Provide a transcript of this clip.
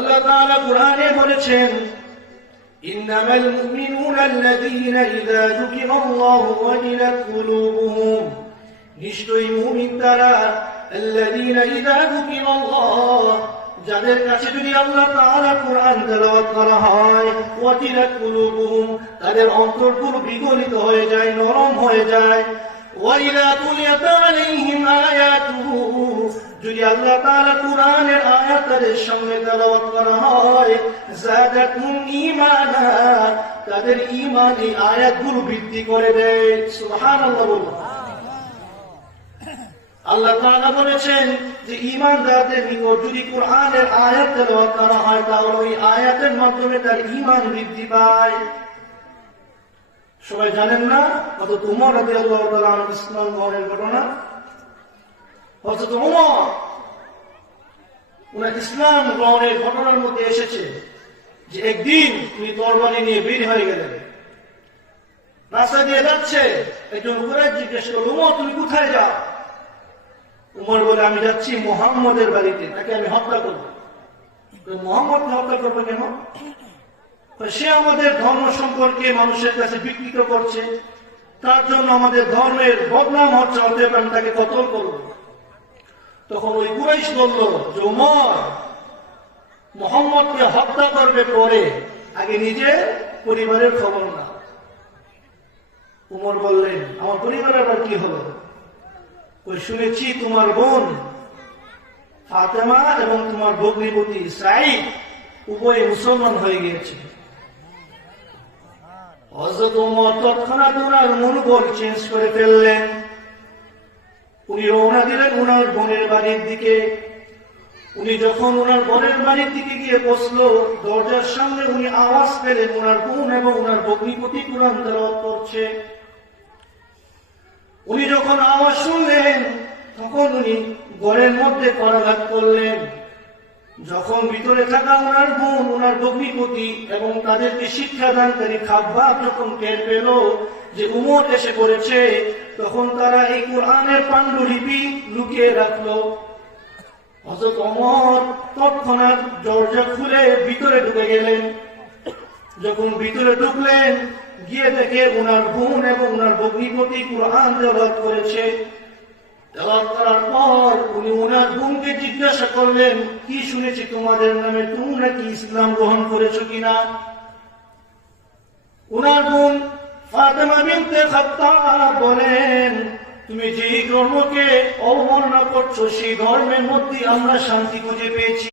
আল্লাহ তাআলা কুরআনে বলেছেন, ইন্নামাল মুমিনুনা আল্লাযীনা ইযা যুকিরাল্লাহু ওয়াজিলাত কুলুবুহুম, নিশ্চয়ই মুমিন তারা আল্লাযীনা ইযা যুকিরাল্লাহ, যাদের কাছে যদি আল্লাহ তাআলা কুরআন তেলাওয়াত করা হয়, ওয়াজিলাত কুলুবুহুম, তাদের অন্তরগুলো বিগলিত হয়ে যায়, নরম হয়ে যায়। ওয়াইযা তুলিয়াত আলাইহিম আয়াতুহু, যদি আল্লাহ তাআলা কুরআনের আয়াত তাদের সামনে তেলাওয়াত করা হয়, যাদাতুহুম ঈমানা, তাদের ঈমান এই আয়াতগুলো বৃদ্ধি করে দেয়। সুবহানাল্লাহ বলুন। আল্লাহ তাআলা বলেছেন যে ঈমানদারদের নিকট যদি কুরআনের আয়াত তেলাওয়াত করা হয়, তাহলে ওই আয়াতের মাধ্যমে তার ঈমান বৃদ্ধি পায়। সবাই জানেন না হযরত ওমর রাদিয়াল্লাহু তাআলা আনহু ইসলাম গ্রহণের ঘটনা? হযরত ওমর উনার ইসলাম গ্রহণের ঘটনার মধ্যে এসেছে যে একদিন তিনি তরবারি নিয়ে বের হয়ে গেলেন, রাস্তা দিয়ে যাচ্ছে, একজন কুরাইশ জিজ্ঞেস করল, ওমর তুমি কোথায় যাও? উমর বলে, আমি যাচ্ছি মুহাম্মদের বাড়িতে, তাকে আমি হত্যা করবো। মুহাম্মদকে হত্যা করবো কেন? সে আমাদের ধর্ম সম্পর্কে মানুষের কাছে বিকৃত করছে, তার জন্য আমাদের ধর্মের বদনাম হচ্ছে, অতএব আমি তাকে কতল করব। তখন ওই কুরাইশ বলল যে উমর মুহাম্মদকে হত্যা করবে পরে, আগে নিজে পরিবারের খবর না। উমর বললেন, আমার পরিবারের আবার কি হলো? ওই শুনেছি তোমার বোন ফাতেমা এবং তোমার ভগ্নিপতি সাঈদ উভয়ে মুসলমান হয়ে গিয়েছে। হযরত ওমর তৎক্ষণাৎ ওনার মনোবল চেঞ্জ করে ফেললেন। উনি রওনা দিলেন ওনার বোনের বাড়ির দিকে। উনি যখন ওনার বোনের বাড়ির দিকে গিয়ে বসলো, দরজার সামনে উনি আওয়াজ পেলেন ওনার বোন এবং ওনার ভগ্নিপতি কুরআন তেলাওয়াত করছে। উনি যখন আওয়াজ শুনলেন, তখন উনি ঘরের মধ্যে করাঘাত করলেন। যখন ভিতরে থাকা ওনার বোন, ওনার ভগ্নিপতি এবং তাদেরকে শিক্ষাদানকারী খাব্বাব যখন টের পেল যে উমর এসে পড়েছে, তখন তারা এই কুরআনের পাণ্ডুলিপি লুকিয়ে রাখলো। হযরত ওমর তৎক্ষণাৎ দরজা খুলে ভিতরে ঢুকে গেলেন। যখন ভিতরে ঢুকলেন, গিয়ে দেখে ওনার বোন এবং ওনার ভগ্নিপতি কুরআন তেলাওয়াত করেছে। তেলাওয়াত করার পর উনি ওনার বোনকে জিজ্ঞাসা করলেন, কি শুনেছি তোমাদের নামে, তোমরা কি ইসলাম গ্রহণ করেছো কিনা? ওনার বোন ফাতেমা বিনতে খাত্তাব বলেন, তুমি যে ধর্মকে অবমাননা করছো, সেই ধর্মের মধ্যে আমরা শান্তি খুঁজে পেয়েছি।